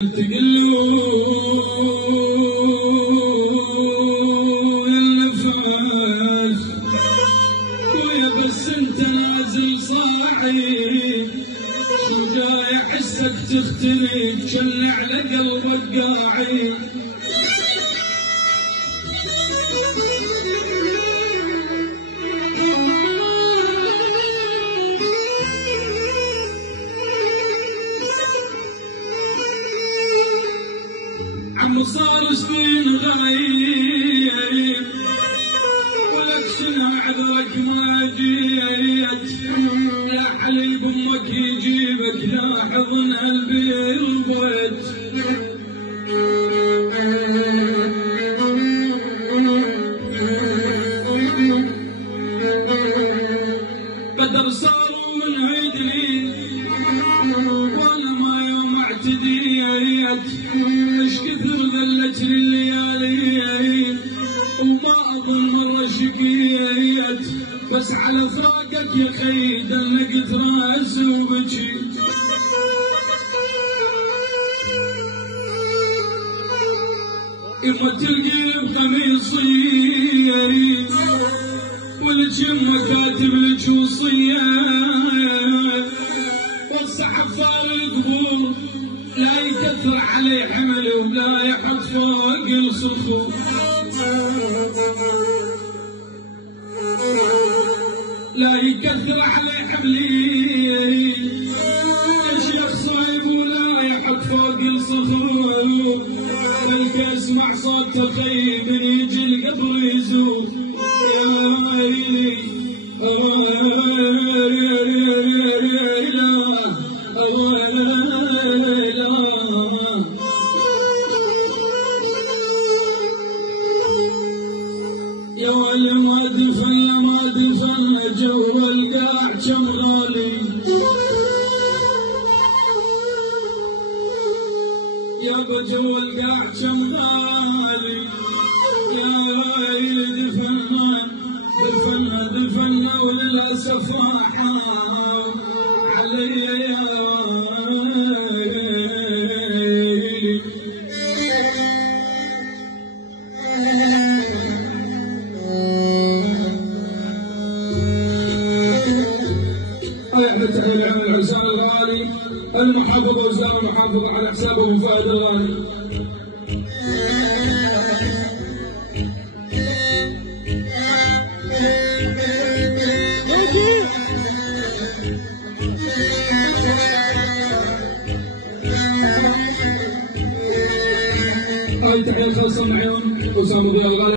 تقلوا النفاس ويا بس انت نازل صاعد شو جاي احسك تختلف كل على قلبك قاعد عمو صار سنين غايب ولك شنو عذرك ما جيت يا حليب امك يجيبك لا حضن قلبي البيت بدر صاروا من عيدي وانا ما يوم اعتديت ايش كثر ذلتني الليالي وما اظن مره شقيت بس على فراقك يا خي دلقت راسي وبجي يما تلقي بقميصي والجمه كاتب لك وصيه والسحفار القبور لا يكثر عليه حمله ولا يحط فوق الصفوف لا يكثر عليه حملي يا شيخ صايب ولا يحط فوق الصفوف تلقى اسمع صوت خي من يجي القبر يزوف يا ولي ما دفن جوا القاع كم غالي يابا جوا القاع كم غالي يا ويلي دفنا وللاسف راح علي يا تعالى عن العرسان الغالي المحافظة وزارة المحافظة على حساب ابو فهد الغالي. هاي تحية خاصة معيون أسامة الغالي.